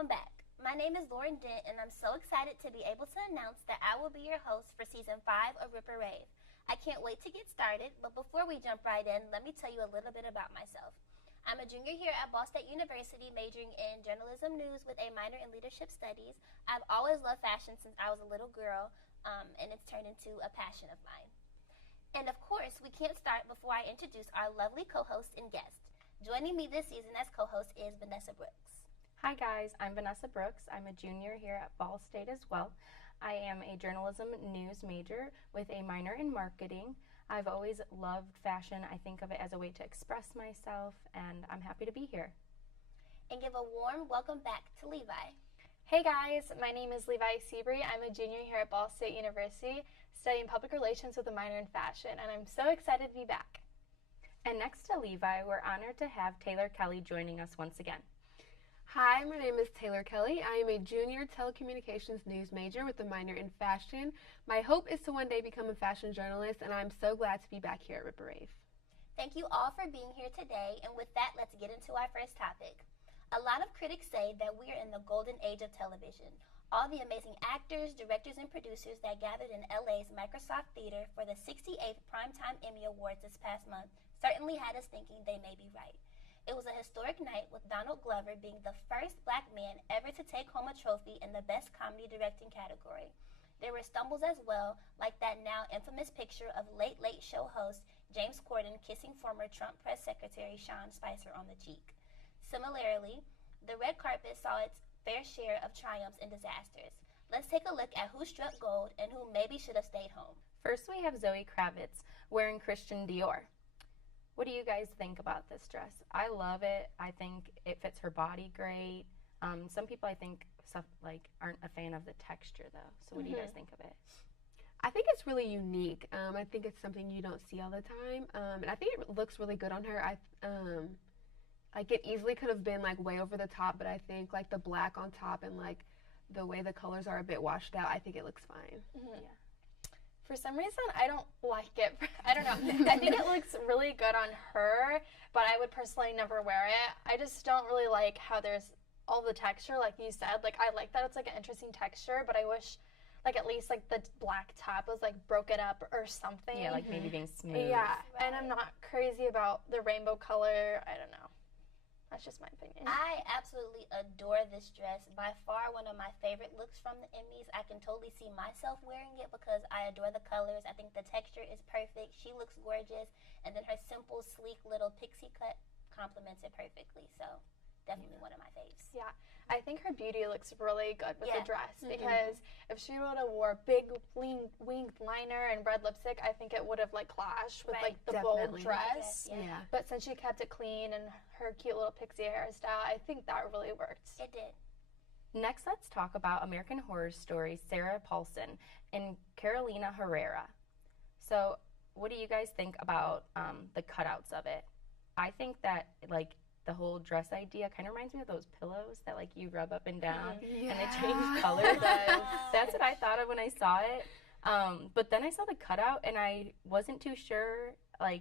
welcome back. My name is Loren Dent, and I'm so excited to be able to announce that I will be your host for Season 5 of Ripper Rave. I can't wait to get started, but before we jump right in, let me tell you a little bit about myself. I'm a junior here at Ball State University, majoring in journalism news with a minor in leadership studies. I've always loved fashion since I was a little girl, and it's turned into a passion of mine. And of course, we can't start before I introduce our lovely co-host and guest. Joining me this season as co-host is Vanessa Brooks. Hi guys, I'm Vanessa Brooks. I'm a junior here at Ball State as well. I am a journalism news major with a minor in marketing. I've always loved fashion. I think of it as a way to express myself, and I'm happy to be here. And give a warm welcome back to Levi. Hey guys, my name is Levi Seabury. I'm a junior here at Ball State University, studying public relations with a minor in fashion, and I'm so excited to be back. And next to Levi, we're honored to have Taylor Kelly joining us once again. Hi, my name is Taylor Kelly. I am a junior telecommunications news major with a minor in fashion. My hope is to one day become a fashion journalist, and I'm so glad to be back here at Ripper Rave. Thank you all for being here today, and with that, let's get into our first topic. A lot of critics say that we are in the golden age of television. All the amazing actors, directors, and producers that gathered in LA's Microsoft Theater for the 68th Primetime Emmy Awards this past month certainly had us thinking they may be right. It was a historic night with Donald Glover being the first black man ever to take home a trophy in the Best Comedy Directing category. There were stumbles as well, like that now infamous picture of Late Late Show host James Corden kissing former Trump press secretary Sean Spicer on the cheek. Similarly, the red carpet saw its fair share of triumphs and disasters. Let's take a look at who struck gold and who maybe should have stayed home. First, we have Zoe Kravitz wearing Christian Dior. What do you guys think about this dress? I love it. I think it fits her body great. Some people, I think, aren't a fan of the texture, though. So what do you guys think of it? I think it's really unique. I think it's something you don't see all the time, and I think it looks really good on her. It easily could have been way over the top, but I think the black on top and the way the colors are a bit washed out, I think it looks fine. Yeah. For some reason, I don't like it. I don't know. I think it looks really good on her, but I would personally never wear it. I just don't really like how there's all the texture, like you said. I like that it's an interesting texture, but I wish at least the black top was broken up or something. Yeah, maybe being smooth. Yeah, and I'm not crazy about the rainbow color. I don't know. That's just my opinion. I absolutely adore this dress. By far one of my favorite looks from the Emmys. I can totally see myself wearing it because I adore the colors. I think the texture is perfect. She looks gorgeous. And then her simple, sleek little pixie cut complements it perfectly. So definitely one of my faves. Yeah, I think her beauty looks really good with the dress because if she would have wore big winged liner and red lipstick, I think it would have clashed with the bold dress. Yeah. But since she kept it clean and her cute little pixie hairstyle, I think that really worked. It did. Next, let's talk about American Horror Story Sarah Paulson and Carolina Herrera. So what do you guys think about the cutouts of it? I think that the whole dress idea kind of reminds me of those pillows that you rub up and down and they change colors. That's what I thought of when I saw it. But then I saw the cutout and I wasn't too sure. I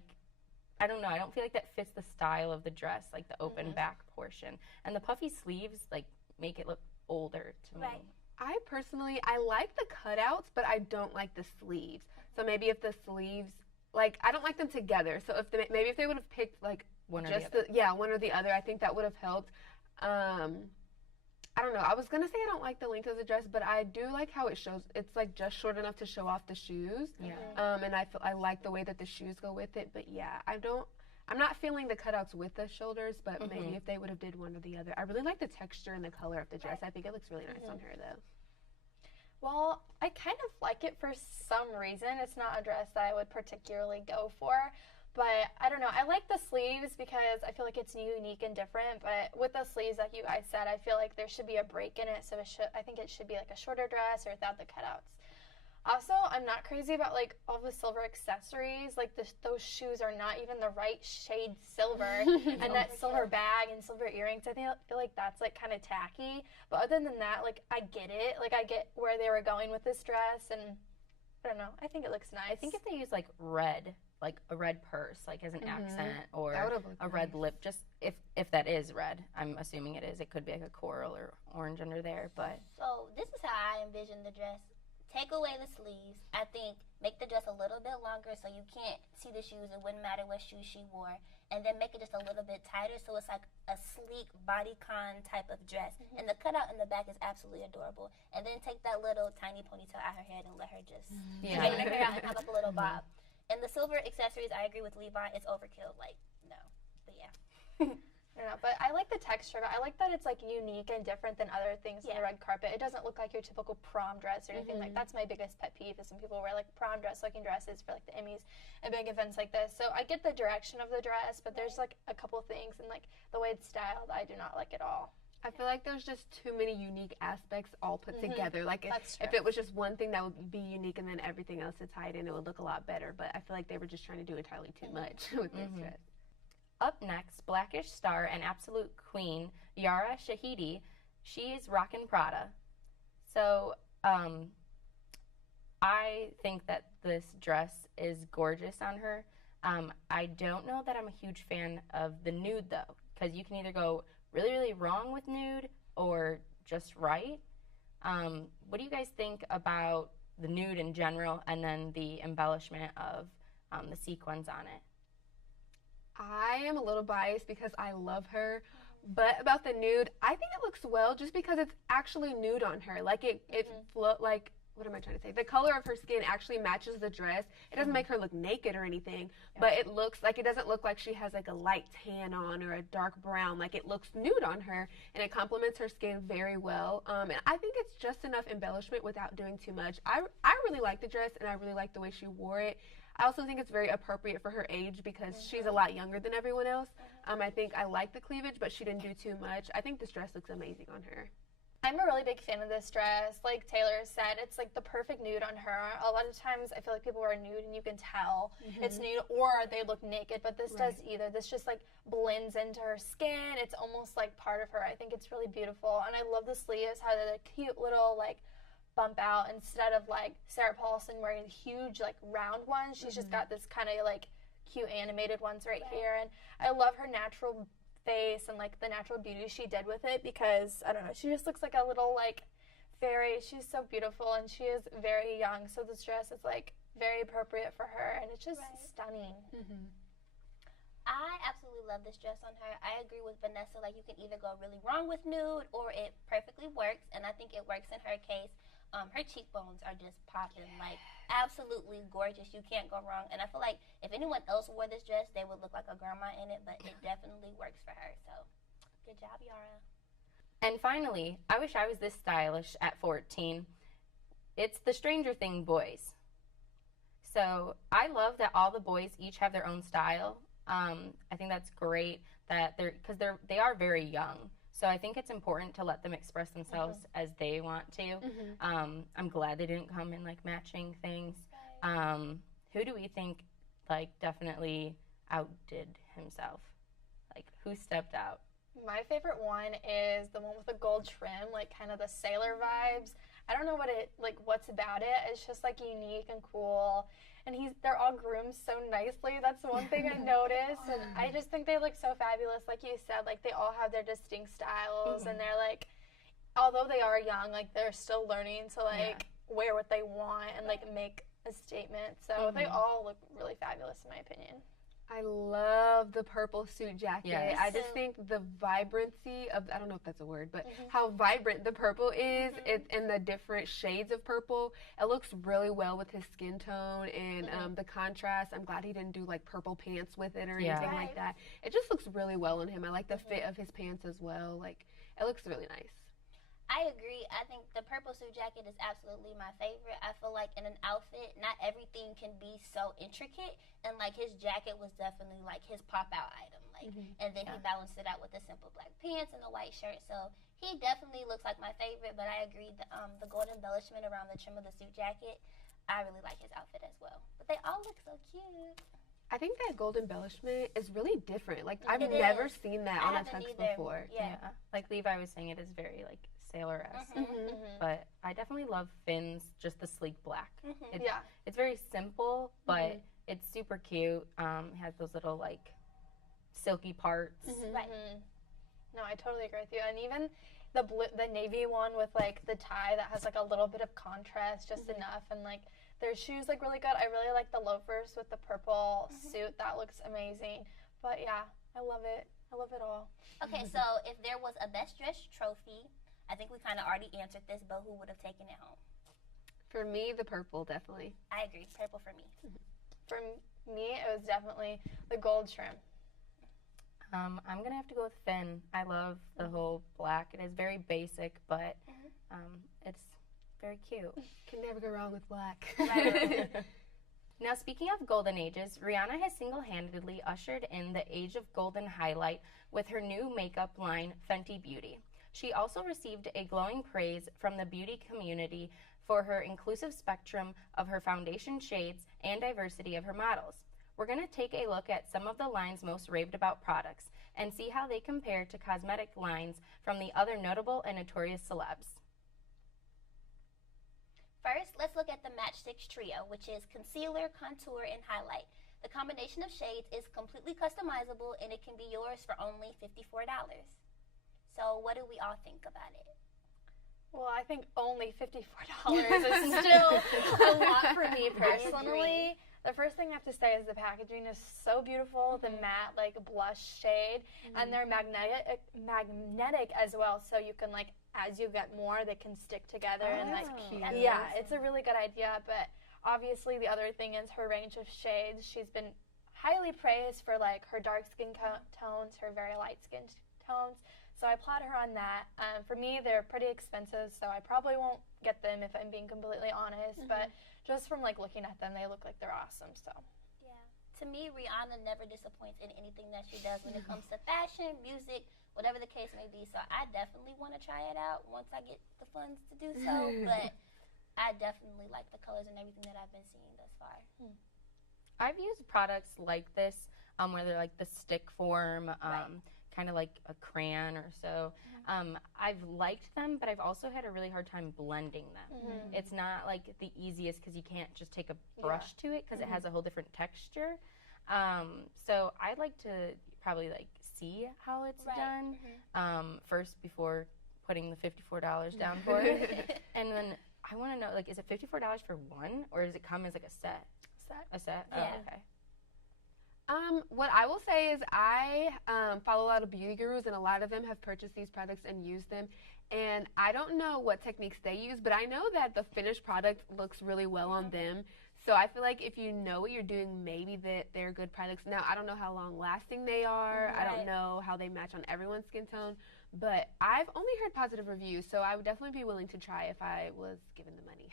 don't know. I don't feel like that fits the style of the dress, the open back portion. And the puffy sleeves make it look older to me. Right. I personally, I like the cutouts, but I don't like the sleeves. So maybe if the sleeves, I don't like them together. So maybe if they would have picked one or the other. One or the other, I think that would have helped. I don't know. I was gonna say I don't like the length of the dress, but I do like how it shows. It's just short enough to show off the shoes. Yeah. And I like the way that the shoes go with it. But yeah, I'm not feeling the cutouts with the shoulders, but maybe if they would have did one or the other. I really like the texture and the color of the dress. I think it looks really nice on her though. Well, I kind of like it for some reason. It's not a dress that I would particularly go for. But I don't know. I like the sleeves because I feel like it's unique and different. But with the sleeves, like you guys said, I feel like there should be a break in it. So I think it should be a shorter dress or without the cutouts. Also, I'm not crazy about all the silver accessories. Those shoes are not even the right shade silver, and that silver bag and silver earrings. I think that's kind of tacky. But other than that, I get it. I get where they were going with this dress, and I don't know. I think it looks nice. I think if they use red like a red purse, like as an accent, That or would've looked a red nice. lip, just if that is red. I'm assuming it is. It could be like a coral or orange under there, but So this is how I envision the dress. Take away the sleeves. I think make the dress a little bit longer so you can't see the shoes. It wouldn't matter what shoes she wore. And then make it just a little bit tighter so it's like a sleek bodycon type of dress. And the cutout in the back is absolutely adorable. And then take that little tiny ponytail out her head and let her just straighten her hair out and have like a little bob. And the silver accessories, I agree with Levi. It's overkill. Like, no. But yeah. I don't know, but I like the texture. I like that it's like unique and different than other things on the red carpet. It doesn't look like your typical prom dress or anything. Like, that's my biggest pet peeve is when people wear like prom dress looking dresses for like the Emmys and big events like this. So I get the direction of the dress, but there's like a couple things and like the way it's styled I do not like at all. I feel like there's just too many unique aspects all put together. Like if it was just one thing that would be unique and then everything else to tie it in, it would look a lot better. But I feel like they were just trying to do entirely too much with this dress. Up next, Blackish star and absolute queen, Yara Shahidi. She is rockin' Prada. So, I think that this dress is gorgeous on her. I don't know that I'm a huge fan of the nude, though, because you can either go really, really wrong with nude or just right. What do you guys think about the nude in general and then the embellishment of the sequins on it? I am a little biased because I love her, but about the nude, I think it looks well just because it's actually nude on her. Like it like, what am I trying to say? The color of her skin actually matches the dress. It doesn't make her look naked or anything, but it looks like, it doesn't look like she has like a light tan on or a dark brown. Like it looks nude on her and it complements her skin very well. And I think it's just enough embellishment without doing too much. I really like the dress and I really like the way she wore it. I also think it's very appropriate for her age because she's a lot younger than everyone else. I think I like the cleavage, but she didn't do too much. I think this dress looks amazing on her. I'm a really big fan of this dress. Like Taylor said, it's like the perfect nude on her. A lot of times I feel like people wear nude and you can tell it's nude or they look naked, but this does either. This just like blends into her skin. It's almost like part of her. I think it's really beautiful. And I love the sleeves, how they're the cute little like bump out instead of like Sarah Paulson wearing huge like round ones. She's just got this kind of like cute animated ones right here. And I love her natural face and like the natural beauty she did with it because I don't know, she just looks like a little like fairy. She's so beautiful and she is very young, so this dress is like very appropriate for her and it's just stunning. I absolutely love this dress on her. I agree with Vanessa, like you can either go really wrong with nude or it perfectly works, and I think it works in her case. Her cheekbones are just popping, like absolutely gorgeous. You can't go wrong, and I feel like if anyone else wore this dress, they would look like a grandma in it, but it definitely works for her, so good job, Yara. And finally, I wish I was this stylish at 14. It's the Stranger Thing boys. So I love that all the boys each have their own style. I think that's great that they are very young. So I think it's important to let them express themselves as they want to. I'm glad they didn't come in like matching things. Who do we think like definitely outdid himself? Like who stepped out? My favorite one is the one with the gold trim, like kind of the sailor vibes. I don't know what's about it. It's just like unique and cool. And they're all groomed so nicely. That's one thing I noticed. And I just think they look so fabulous. Like you said, like they all have their distinct styles and they're like, although they are young, like they're still learning to like wear what they want and like make a statement. So they all look really fabulous in my opinion. I love the purple suit jacket. Yes. I just think the vibrancy of, I don't know if that's a word, but how vibrant the purple is and the different shades of purple. It looks really well with his skin tone and the contrast. I'm glad he didn't do like purple pants with it or anything like that. It just looks really well on him. I like the fit of his pants as well. Like, it looks really nice. I agree. I think the purple suit jacket is absolutely my favorite. I feel like in an outfit, not everything can be so intricate, and like his jacket was definitely like his pop out item. Like, and then he balanced it out with the simple black pants and the white shirt. So he definitely looks like my favorite. But I agree, the gold embellishment around the trim of the suit jacket, I really like his outfit as well. But they all look so cute. I think that gold embellishment is really different. Like, I've never seen that on a tux before. Yeah. Like Levi was saying, it is very like sailor-esque. But I definitely love Finn's, just the sleek black. It's very simple, but It's super cute. It has those little like silky parts. Right. No, I totally agree with you. And even the navy one with like the tie that has like a little bit of contrast, just enough, and like their shoes look really good. I really like the loafers with the purple suit. That looks amazing. But yeah, I love it. I love it all. Okay, so if there was a best dressed trophy, I think we kind of already answered this, but who would have taken it home? For me, the purple, definitely. I agree. Purple for me. For me, it was definitely the gold trim. I'm going to have to go with Finn. I love the whole black. It is very basic, but it's very cute. Can never go wrong with black. Right. Now, speaking of golden ages, Rihanna has single-handedly ushered in the age of golden highlight with her new makeup line, Fenty Beauty. She also received a glowing praise from the beauty community for her inclusive spectrum of her foundation shades and diversity of her models. We're going to take a look at some of the line's most raved about products and see how they compare to cosmetic lines from the other notable and notorious celebs. First, let's look at the Match 6 Trio, which is concealer, contour, and highlight. The combination of shades is completely customizable, and it can be yours for only $54. So what do we all think about it? Well, I think only $54 is still a lot for me personally. The first thing I have to say is the packaging is so beautiful, the matte like blush shade, and they're magnetic as well, so you can like as you get more, they can stick together and like cute. yeah, it's a really good idea. But obviously, the other thing is her range of shades. She's been highly praised for like her dark skin tones, her very light skin tones. So I applaud her on that. For me, they're pretty expensive, so I probably won't get them if I'm being completely honest. But just from like looking at them, they look like they're awesome. So Yeah. To me, Rihanna never disappoints in anything that she does when it comes to fashion, music, whatever the case may be. So I definitely want to try it out once I get the funds to do so. But I definitely like the colors and everything that I've been seeing thus far. I've used products like this where they're like the stick form, kind of like a crayon or so. I've liked them, but I've also had a really hard time blending them. It's not like the easiest because you can't just take a brush to it because it has a whole different texture. So I'd like to probably like see how it's done first before putting the $54 down for it. And then I want to know, like, is it $54 for one, or does it come as like a set? A set? Yeah. Oh, okay. What I will say is I follow a lot of beauty gurus, and a lot of them have purchased these products and used them. And I don't know what techniques they use, but I know that the finished product looks really well on them. So I feel like if you know what you're doing, maybe that they're good products. Now, I don't know how long lasting they are. I don't know how they match on everyone's skin tone. But I've only heard positive reviews, so I would definitely be willing to try if I was given the money.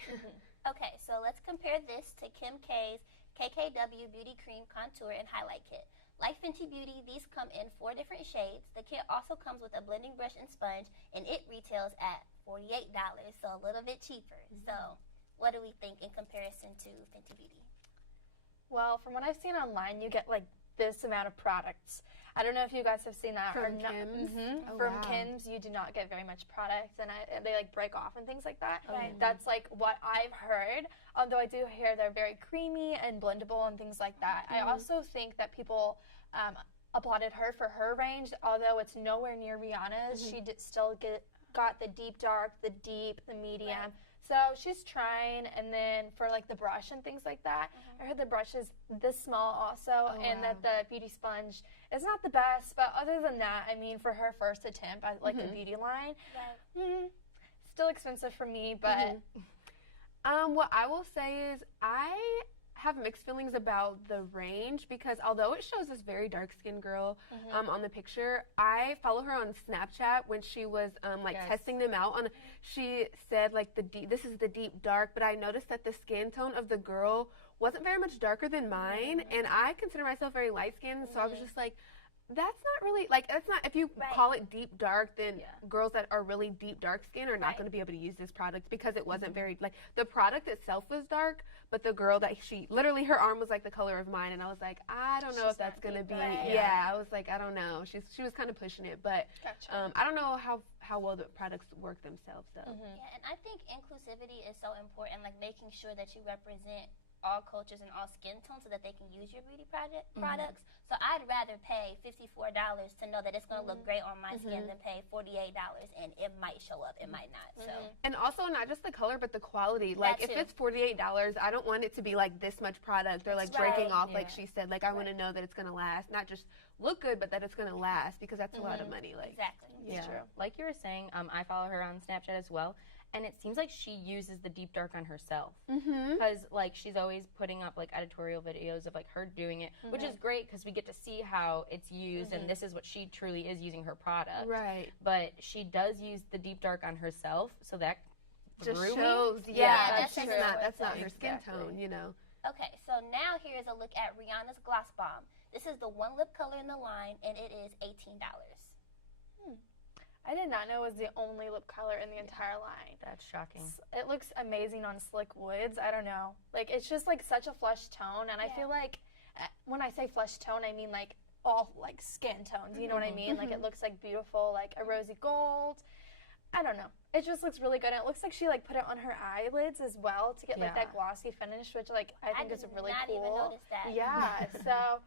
Okay, so let's compare this to Kim K's KKW Beauty Cream Contour and Highlight Kit. Like Fenty Beauty, these come in 4 different shades. The kit also comes with a blending brush and sponge, and it retails at $48, so a little bit cheaper. So what do we think in comparison to Fenty Beauty? well, from what I've seen online, you get like this amount of products. I don't know if you guys have seen that or From not. Kim's? Oh, From wow. Kim's, you do not get very much product, and they like break off and things like that. Right. That's like what I've heard. Although I do hear they're very creamy and blendable and things like that. I also think that people applauded her for her range, although it's nowhere near Rihanna's. She still got the deep dark, the deep, the medium. Right. So she's trying, and then for like the brush and things like that, I heard the brush is this small also, and that the beauty sponge is not the best. But other than that, I mean, for her first attempt at like the beauty line, still expensive for me. But What I will say is I have mixed feelings about the range because although it shows this very dark-skinned girl on the picture, I follow her on Snapchat when she was testing them out. She said like this is the deep dark, but I noticed that the skin tone of the girl wasn't very much darker than mine, and I consider myself very light-skinned, so I was just like, that's not really, like, that's not, if you call it deep dark, then girls that are really deep dark skin are not going to be able to use this product because it wasn't very, like, the product itself was dark, but the girl that literally her arm was like the color of mine, and I was like, I don't know if that's going to be, I was like, I don't know. She was kind of pushing it, but I don't know how well the products work themselves, though. Yeah, and I think inclusivity is so important, like making sure that you represent all cultures and all skin tones so that they can use your beauty products. So I'd rather pay $54 to know that it's going to look great on my skin than pay $48 and it might show up, it might not. So and also not just the color but the quality. Like if it's $48, I don't want it to be like this much product or like breaking off like she said. Like I want to know that it's going to last, not just look good, but that it's going to last, because that's a lot of money. Like exactly. It's true. Like you were saying, I follow her on Snapchat as well. And it seems like she uses the deep dark on herself, because like she's always putting up like editorial videos of like her doing it, which is great because we get to see how it's used, and this is what she truly is using her product. Right. But she does use the deep dark on herself, so that just threw shows. me. That's not her skin tone, you know. Okay, so now here's a look at Rihanna's Gloss Bomb. This is the one lip color in the line, and it is $18. I did not know it was the only lip color in the entire line. That's shocking. It looks amazing on slick woods. I don't know. Like, it's just, like, such a flush tone. And I feel like when I say flush tone, I mean, like, all, like, skin tones. You know what I mean? Like, it looks, like, beautiful, like, a rosy gold. I don't know. It just looks really good. And it looks like she, like, put it on her eyelids as well to get, like, that glossy finish, which, like, I think is really cool. I did not even notice that. Yeah. So,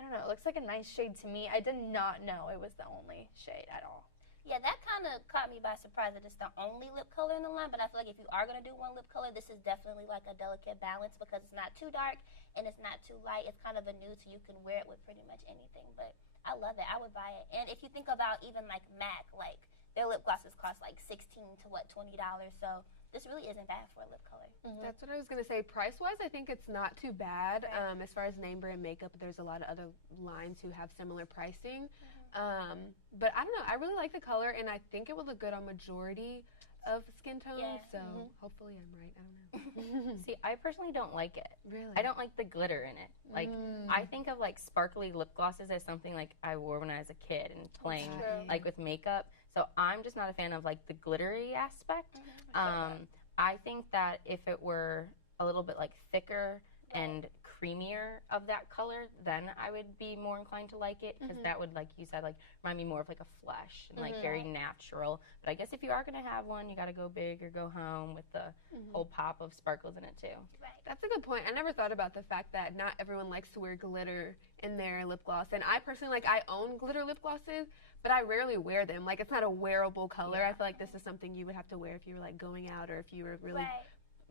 I don't know. It looks like a nice shade to me. I did not know it was the only shade at all. Yeah, that kind of caught me by surprise that it's the only lip color in the line, but I feel like if you are going to do one lip color, this is definitely like a delicate balance because it's not too dark and it's not too light. It's kind of a nude, so you can wear it with pretty much anything, but I love it. I would buy it. And if you think about even like MAC, like their lip glosses cost like $16 to $20, so this really isn't bad for a lip color. That's what I was going to say. Price-wise, I think it's not too bad. As far as name brand makeup, there's a lot of other lines who have similar pricing. But I don't know. I really like the color, and I think it would look good on majority of skin tones. So hopefully I'm right. I don't know. See, I personally don't like it. Really? I don't like the glitter in it. Like, I think of like sparkly lip glosses as something like I wore when I was a kid and playing like with makeup. So I'm just not a fan of like the glittery aspect. I think that if it were a little bit like thicker and creamier of that color, then I would be more inclined to like it, because that would, like you said, like remind me more of like a flesh and like very natural. But I guess if you are going to have one, you got to go big or go home with the whole pop of sparkles in it too. Right. That's a good point. I never thought about the fact that not everyone likes to wear glitter in their lip gloss. And I personally, like, I own glitter lip glosses, but I rarely wear them. Like, it's not a wearable color. I feel like this is something you would have to wear if you were like going out or if you were really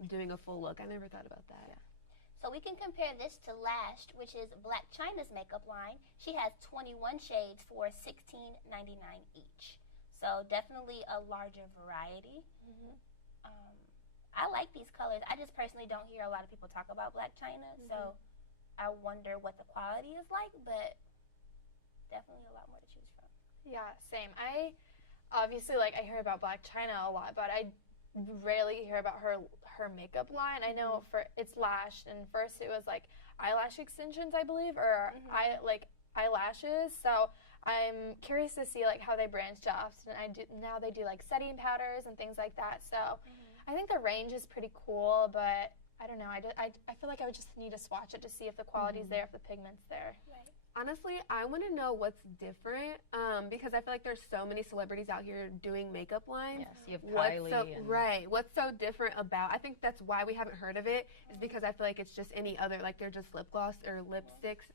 doing a full look. I never thought about that. Yeah. So we can compare this to Lashed, which is Black China's makeup line. She has 21 shades for $16.99 each. So definitely a larger variety. I like these colors. I just personally don't hear a lot of people talk about Black China, so I wonder what the quality is like, but definitely a lot more to choose from. Yeah, same. I obviously, like, I hear about Black China a lot, but I rarely hear about her makeup line. I know it's Lashed, and first it was like eyelash extensions, I believe, or eyelashes. So I'm curious to see like how they branched off. And now they do like setting powders and things like that. So I think the range is pretty cool, but I don't know. I feel like I would just need to swatch it to see if the quality's there, if the pigment's there. Right. Honestly, I want to know what's different, because I feel like there's so many celebrities out here doing makeup lines. Yes, you have Kylie. What's so different about, I think that's why we haven't heard of it, is because I feel like it's just any other, like they're just lip gloss or lipsticks.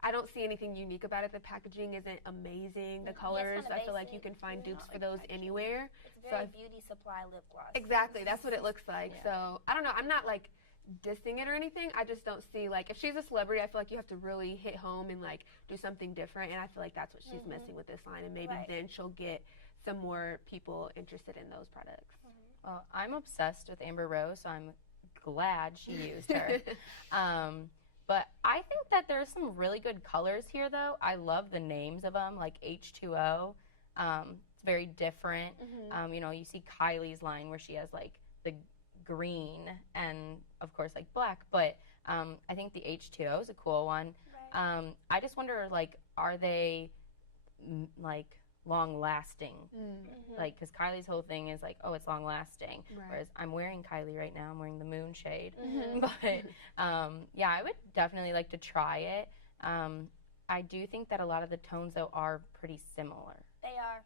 I don't see anything unique about it. The packaging isn't amazing. The colors, I feel like you can find dupes for those anywhere. It's very beauty supply lip gloss. Exactly, that's what it looks like. So, I don't know, I'm not like dissing it or anything. I just don't see, like, if she's a celebrity, I feel like you have to really hit home and like do something different, and I feel like that's what she's missing with this line, and maybe then she'll get some more people interested in those products. Well, I'm obsessed with Amber Rose, so I'm glad she used her. But I think that there's some really good colors here, though. I love the names of them, like H2O. It's very different. You know, you see Kylie's line where she has like the green and of course like black, but I think the H2O is a cool one. I just wonder, like, are they like long lasting? Like, because Kylie's whole thing is like, oh, it's long lasting, whereas I'm wearing Kylie right now, I'm wearing the moon shade. But yeah, I would definitely like to try it. I do think that a lot of the tones though are pretty similar. They are.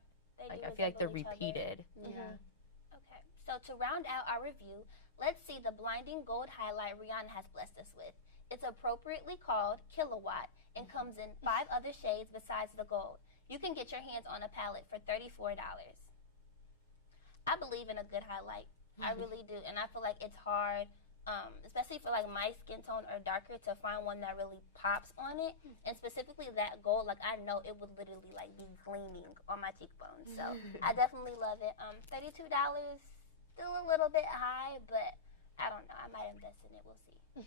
Like, I feel like they're repeated. Okay. So So to round out our review, let's see the blinding gold highlight Rihanna has blessed us with. It's appropriately called Kilowatt and comes in 5 other shades besides the gold. You can get your hands on a palette for $34. I believe in a good highlight. I really do. And I feel like it's hard, especially for like my skin tone or darker, to find one that really pops on it. And specifically that gold, like I know it would literally like be gleaming on my cheekbones. So I definitely love it. $32, still a little bit high, but I don't know. I might invest in it. We'll see.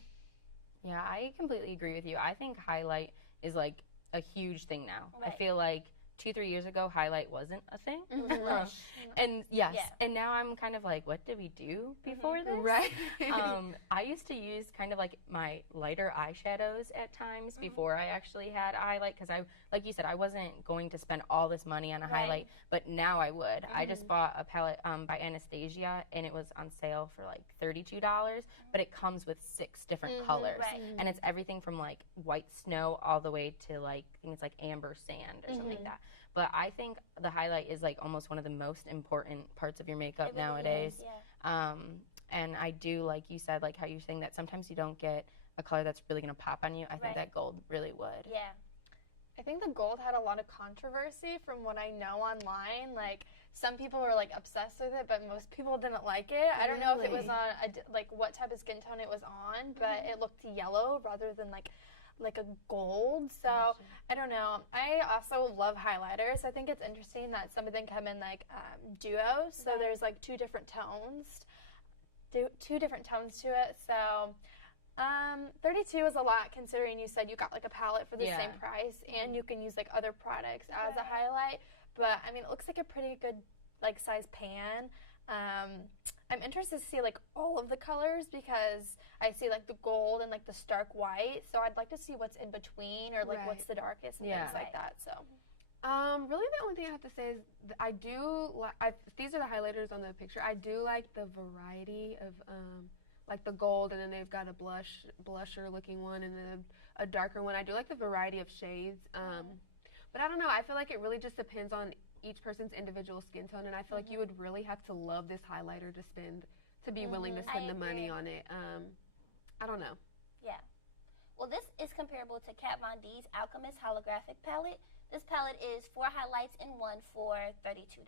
Yeah, I completely agree with you. I think highlight is like a huge thing now. Right. I feel like 2-3 years ago, highlight wasn't a thing. Blush. And yes, Yeah. and now I'm kind of like, what did we do before this? Right. I used to use kind of like my lighter eyeshadows at times before I actually had a highlight, because I, like you said, I wasn't going to spend all this money on a highlight, but now I would. I just bought a palette by Anastasia, and it was on sale for like $32, but it comes with 6 different colors, Right. and it's everything from like white snow all the way to like, I think it's like amber sand or something like that. But I think the highlight is like almost one of the most important parts of your makeup It really nowadays. is, yeah. And I do, like you said, like how you're saying that sometimes you don't get a color that's really going to pop on you. I think that gold really would. Yeah. I think the gold had a lot of controversy from what I know online. Like, some people were like obsessed with it, but most people didn't like it. I don't know if it was on like what type of skin tone it was on, but it looked yellow rather than like a gold. So I don't know. I also love highlighters. I think it's interesting that some of them come in like duos. So there's like 2 different tones, 2 different tones to it. So 32 is a lot, considering you said you got like a palette for the same price, and you can use like other products as a highlight. But I mean, it looks like a pretty good like size pan. I'm interested to see like all of the colors, because I see like the gold and like the stark white. So I'd like to see what's in between, or like what's the darkest and things like that. So really the only thing I have to say is I do these are the highlighters on the picture. I do like the variety of like the gold, and then they've got a blusher looking one, and then a darker one. I do like the variety of shades. But I don't know. I feel like it really just depends on each person's individual skin tone, and I feel like you would really have to love this highlighter to be willing to spend the money on it. I don't know. Yeah. Well, this is comparable to Kat Von D's Alchemist Holographic Palette. This palette is 4 highlights in one for $32.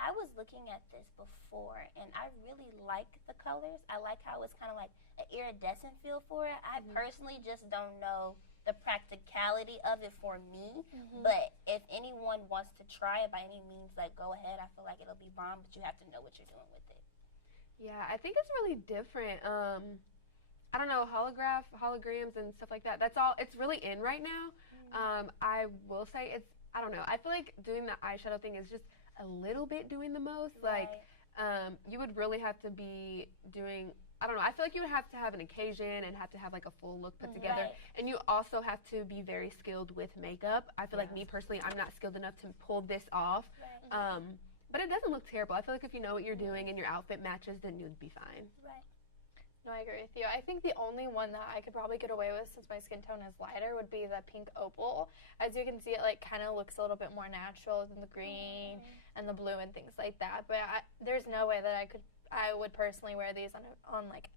I was looking at this before, and I really like the colors. I like how it's kind of like an iridescent feel for it. I personally just don't know the practicality of it for me, but if anyone wants to try it by any means, like, go ahead. I feel like it'll be bomb, but you have to know what you're doing with it. Yeah, I think it's really different. I don't know, holograms and stuff like that. That's all. It's really in right now. I will say I don't know. I feel like doing the eyeshadow thing is just a little bit doing the most. Like, you would really have to be doing, I don't know, I feel like you would have to have an occasion and have to have like a full look put together. And you also have to be very skilled with makeup. I feel like me personally, I'm not skilled enough to pull this off. But it doesn't look terrible. I feel like if you know what you're doing and your outfit matches, then you'd be fine. Right. No, I agree with you. I think the only one that I could probably get away with, since my skin tone is lighter, would be the pink opal. As you can see, it like kind of looks a little bit more natural than the green and the blue and things like that. But there's no way that I would personally wear these on like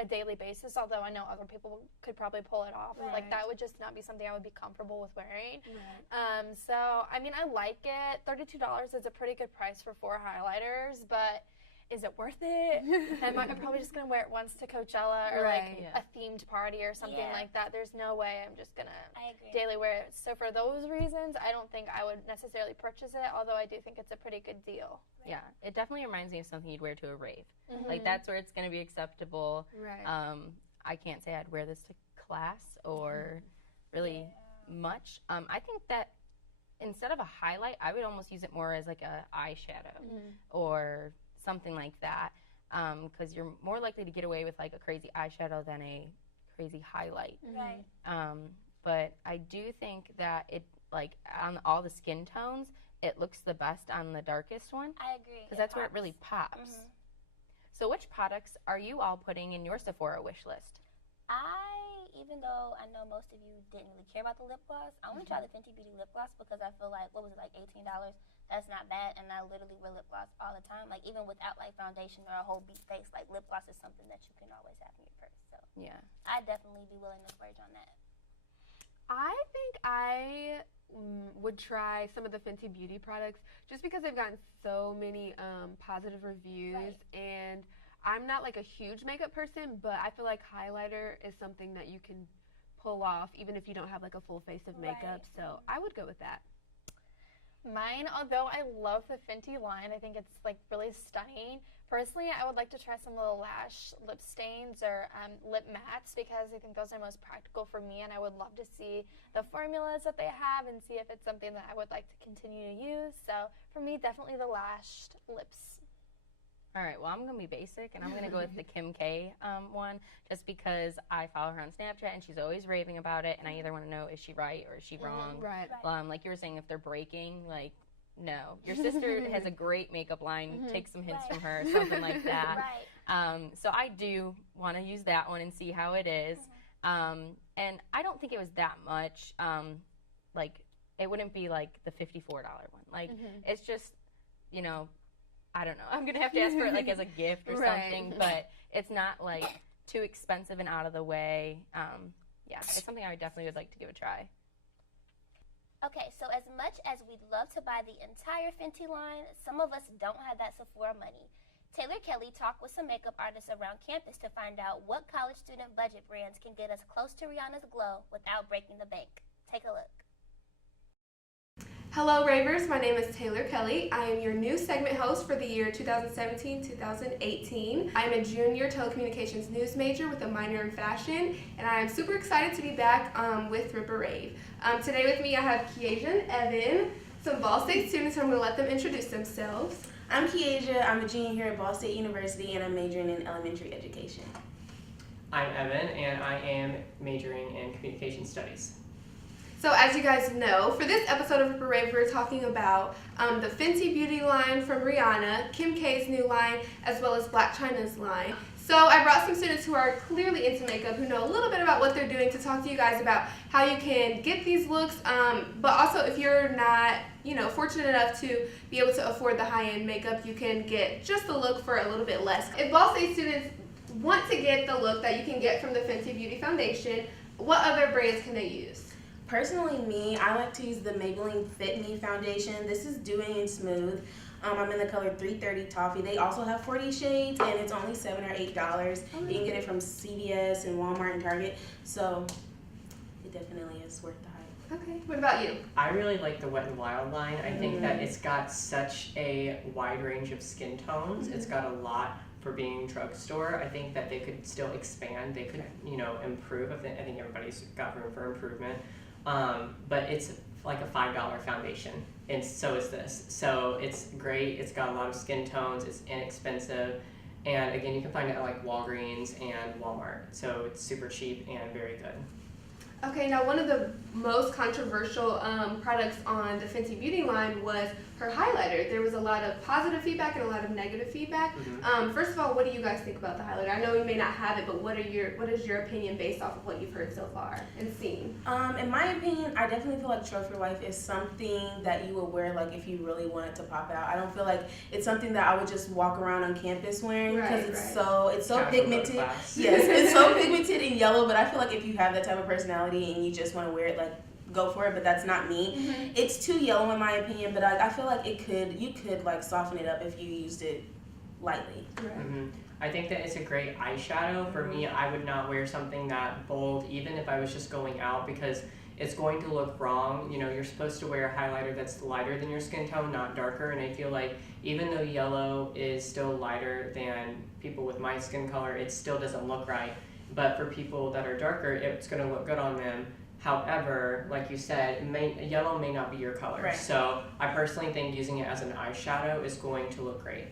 a daily basis, although I know other people could probably pull it off. Like, that would just not be something I would be comfortable with wearing. So, I mean, I like it. $32 is a pretty good price for 4 highlighters, but is it worth it? I'm probably just going to wear it once to Coachella or like a themed party or something like that. There's no way I'm just going to daily wear it. So for those reasons, I don't think I would necessarily purchase it, although I do think it's a pretty good deal. Yeah, it definitely reminds me of something you'd wear to a rave. Like, that's where it's going to be acceptable. I can't say I'd wear this to class or really much. I think that instead of a highlight, I would almost use it more as like a eyeshadow or something like that, because you're more likely to get away with like a crazy eyeshadow than a crazy highlight. But I do think that it, like, on all the skin tones, it looks the best on the darkest one. I agree. Because that's where it really pops. So which products are you all putting in your Sephora wish list? Even though I know most of you didn't really care about the lip gloss, I want to try the Fenty Beauty lip gloss because I feel like, what was it, like $18? that's not bad. And I literally wear lip gloss all the time. Like, even without, like, foundation or a whole beat face, like, lip gloss is something that you can always have in your purse. So Yeah. I'd definitely be willing to splurge on that. I think I would try some of the Fenty Beauty products just because they've gotten so many positive reviews. Right. And I'm not like a huge makeup person, but I feel like highlighter is something that you can pull off even if you don't have like a full face of makeup. Right. So I would go with that. Mine, although I love the Fenty line, I think it's like really stunning. Personally, I would like to try some little lash lip stains or lip mattes because I think those are most practical for me, and I would love to see the formulas that they have and see if it's something that I would like to continue to use. So for me, definitely the lashed lips. All right, well, I'm going to be basic, and I'm going to go with the Kim K one just because I follow her on Snapchat, and she's always raving about it, and I either want to know, is she right or is she wrong? Right. Like you were saying, if they're breaking, like, no. Your sister has a great makeup line. Take some hints from her, something like that. Right. So I do want to use that one and see how it is. And I don't think it was that much. Like, it wouldn't be like the $54 one. Like, it's just, you know, I don't know. I'm going to have to ask for it like as a gift or something, but it's not like too expensive and out of the way. Yeah, it's something I definitely would like to give a try. Okay, so as much as we'd love to buy the entire Fenty line, some of us don't have that Sephora money. Taylor Kelly talked with some makeup artists around campus to find out what college student budget brands can get us close to Rihanna's glow without breaking the bank. Take a look. Hello Ravers, my name is Taylor Kelly. I am your new segment host for the year 2017-2018. I'm a junior telecommunications news major with a minor in fashion, and I am super excited to be back with Ripper Rave. Today with me I have Kiesia and Evan, some Ball State students, and I'm going to let them introduce themselves. I'm Kiesia. I'm a junior here at Ball State University, and I'm majoring in elementary education. I'm Evan, and I am majoring in communication studies. So as you guys know, for this episode of Ripper Rave, we're talking about the Fenty Beauty line from Rihanna, Kim K's new line, as well as Blac Chyna's line. So I brought some students who are clearly into makeup, who know a little bit about what they're doing, to talk to you guys about how you can get these looks, but also if you're not, fortunate enough to be able to afford the high-end makeup, you can get just the look for a little bit less. If Ball State students want to get the look that you can get from the Fenty Beauty Foundation, what other brands can they use? Personally, I like to use the Maybelline Fit Me foundation. This is Dewy and Smooth. I'm in the color 330 Toffee. They also have 40 shades, and it's only $7 or $8. You can get it from CVS and Walmart and Target, so it definitely is worth the hype. Okay, what about you? I really like the Wet n Wild line. I think that it's got such a wide range of skin tones. It's got a lot for being drugstore. I think that they could still expand. They could, improve. I think everybody's got room for improvement. But it's like a $5 foundation, and so is this. So it's great. It's got a lot of skin tones. It's inexpensive, and again, you can find it at like Walgreens and Walmart. So it's super cheap and very good. Okay, now one of the most controversial products on the Fenty Beauty line was her highlighter. There was a lot of positive feedback and a lot of negative feedback. First of all, what do you guys think about the highlighter? I know you may not have it, but what is your opinion based off of what you've heard so far and seen? In my opinion, I definitely feel like Trophy Wife is something that you would wear like if you really wanted to pop out. I don't feel like it's something that I would just walk around on campus wearing because it's so pigmented. Yes, it's so pigmented and yellow, but I feel like if you have that type of personality and you just want to wear it, like, go for it, but that's not me. It's too yellow in my opinion, but I feel like you could like soften it up if you used it lightly. I think that it's a great eyeshadow. For me, I would not wear something that bold, even if I was just going out, because it's going to look wrong. You're supposed to wear a highlighter that's lighter than your skin tone, not darker, and I feel like even though yellow is still lighter than people with my skin color, it still doesn't look right. But for people that are darker, it's going to look good on them. However, like you said, yellow may not be your color. Right. So I personally think using it as an eyeshadow is going to look great.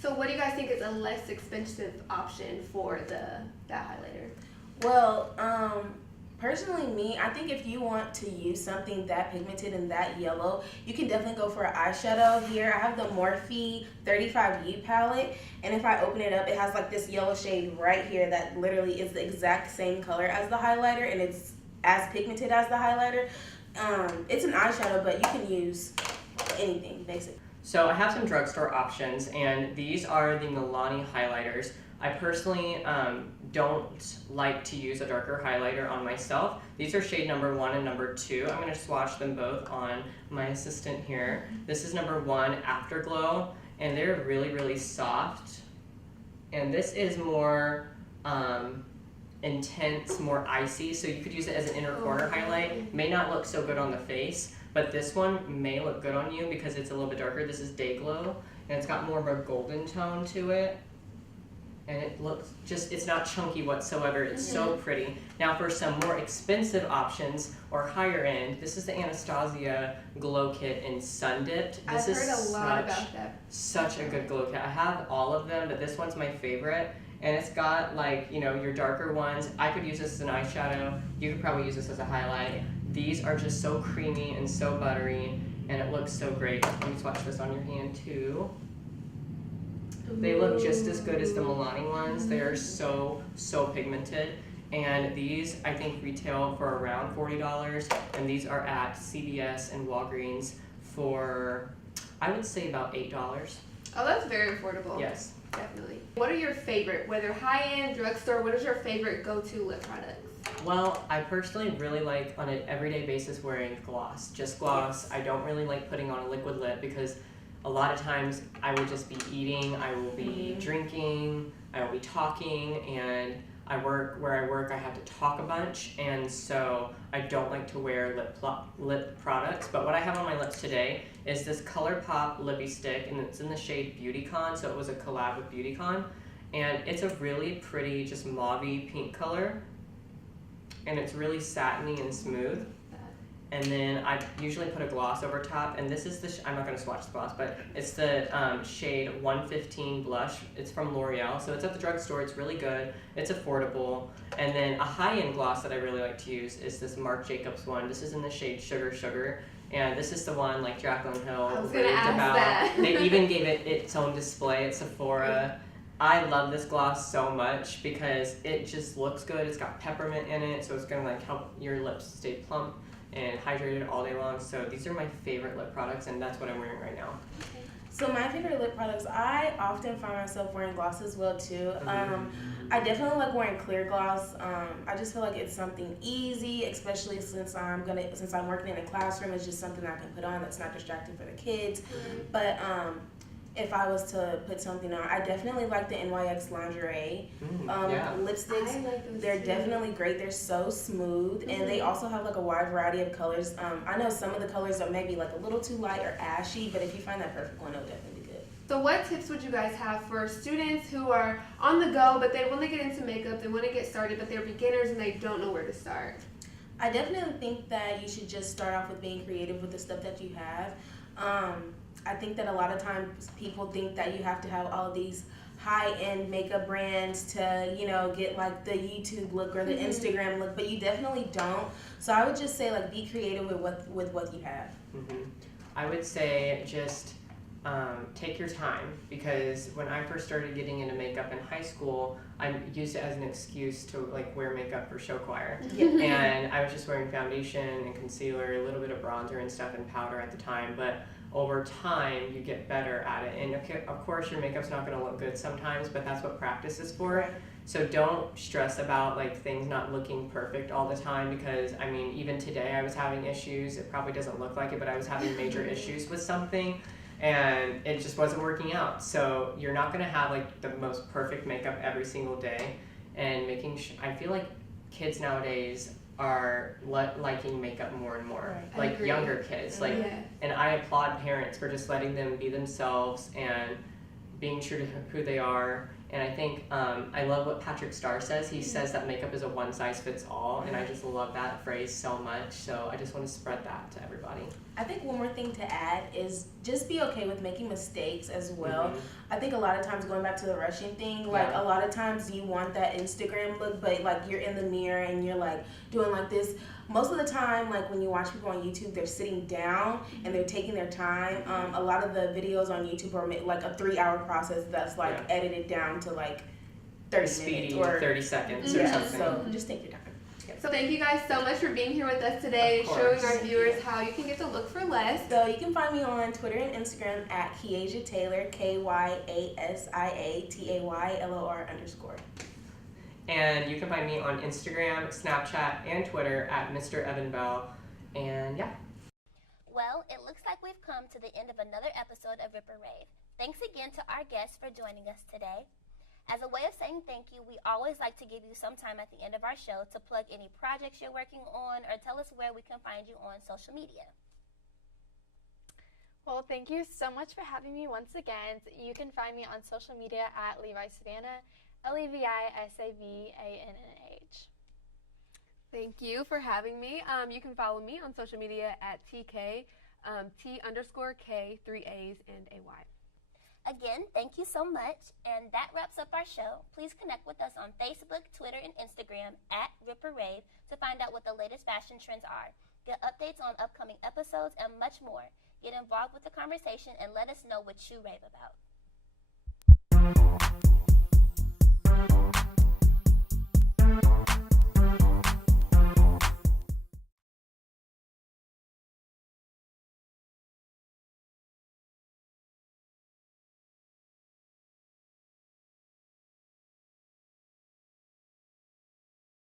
So what do you guys think is a less expensive option for that highlighter? Well, personally, I think if you want to use something that pigmented and that yellow, you can definitely go for an eyeshadow. Here, I have the Morphe 35U palette, and if I open it up, it has like this yellow shade right here that literally is the exact same color as the highlighter, and it's as pigmented as the highlighter. It's an eyeshadow, but you can use anything, basically. So I have some drugstore options, and these are the Milani highlighters. I personally don't like to use a darker highlighter on myself. These are shade number 1 and number 2. I'm going to swatch them both on my assistant here. This is number 1, Afterglow, and they're really, really soft. And this is more intense, more icy, so you could use it as an inner corner highlight. May not look so good on the face, but this one may look good on you because it's a little bit darker. This is Day Glow, and it's got more of a golden tone to it. And it looks just, it's not chunky whatsoever. It's so pretty. Now for some more expensive options or higher end, this is the Anastasia Glow Kit in Sun Dipped. This I've heard a lot about that. Such a good glow kit. I have all of them, but this one's my favorite. And it's got like, you know, your darker ones. I could use this as an eyeshadow. You could probably use this as a highlight. These are just so creamy and so buttery, and it looks so great. Let me swatch this on your hand too. They look just as good as the Milani ones. They are so, so pigmented. And these, I think, retail for around $40. And these are at CVS and Walgreens for, I would say, about $8. Oh, that's very affordable. Yes. Definitely. What are your favorite, whether high-end, drugstore, what is your favorite go-to lip products? Well, I personally really like, on an everyday basis, wearing gloss. Just gloss. I don't really like putting on a liquid lip because a lot of times I will just be eating, I will be drinking, I will be talking, and where I work, I have to talk a bunch, and so I don't like to wear lip products. But what I have on my lips today is this ColourPop lippy stick, and it's in the shade BeautyCon, so it was a collab with BeautyCon, and it's a really pretty, just mauvey pink color, and it's really satiny and smooth. And then I usually put a gloss over top, and this is the, I'm not going to swatch the gloss, but it's the shade 115 Blush. It's from L'Oreal, so it's at the drugstore. It's really good. It's affordable. And then a high-end gloss that I really like to use is this Marc Jacobs one. This is in the shade Sugar Sugar, and this is the one like Jaclyn Hill raved about. That. They even gave it its own display at Sephora. I love this gloss so much because it just looks good. It's got peppermint in it, so it's going to like help your lips stay plump and hydrated all day long. So these are my favorite lip products, and that's what I'm wearing right now. So my favorite lip products, I often find myself wearing gloss as well too. I definitely like wearing clear gloss. I just feel like it's something easy, especially since I'm working in a classroom. It's just something I can put on that's not distracting for the kids. But if I was to put something on, I definitely like the NYX lingerie lipsticks. They're definitely great. They're so smooth, and they also have like a wide variety of colors. I know some of the colors are maybe like a little too light or ashy, but if you find that perfect one, it'll definitely be good. So what tips would you guys have for students who are on the go, but they want to get into makeup, they want to get started, but they're beginners and they don't know where to start? I definitely think that you should just start off with being creative with the stuff that you have. I think that a lot of times people think that you have to have all these high-end makeup brands to, you know, get like the YouTube look or the Instagram look, but you definitely don't. So I would just say like be creative with what you have. I would say just take your time, because when I first started getting into makeup in high school, I used it as an excuse to like wear makeup for show choir. And I was just wearing foundation and concealer, a little bit of bronzer and stuff, and powder at the time. But over time, you get better at it. And of course, your makeup's not going to look good sometimes, but that's what practice is for. So don't stress about like things not looking perfect all the time, because I mean, even today I was having issues. It probably doesn't look like it, but I was having major issues with something, and it just wasn't working out. So you're not going to have like the most perfect makeup every single day. And I feel like kids nowadays are liking makeup more and more, like younger kids. Like, and I applaud parents for just letting them be themselves and being true to who they are. And I think I love what Patrick Starr says. He says that makeup is a one-size-fits-all, and I just love that phrase so much. So I just want to spread that to everybody. I think one more thing to add is just be okay with making mistakes as well. I think a lot of times, going back to the rushing thing, like a lot of times you want that Instagram look, but like you're in the mirror and you're like doing like this. Most of the time, like when you watch people on YouTube, they're sitting down and they're taking their time. A lot of the videos on YouTube are like a 3-hour process that's like edited down to like 30 minutes or 30 seconds or something. So just take your time. So thank you guys so much for being here with us today, showing our viewers how you can get the look for less. So you can find me on Twitter and Instagram at Kyasia Taylor, KYASIATAYLOR_. And you can find me on Instagram, Snapchat, and Twitter at Mr. Evan Bell. And yeah. Well, it looks like we've come to the end of another episode of Rip or Rave. Thanks again to our guests for joining us today. As a way of saying thank you, we always like to give you some time at the end of our show to plug any projects you're working on or tell us where we can find you on social media. Well, thank you so much for having me once again. You can find me on social media at Levi Savannah, LeviSavanah. Thank you for having me. You can follow me on social media at TK, T_K, 3 A's and AY. Again, thank you so much, and that wraps up our show. Please connect with us on Facebook, Twitter, and Instagram at Rip or Rave to find out what the latest fashion trends are, get updates on upcoming episodes, and much more. Get involved with the conversation and let us know what you rave about.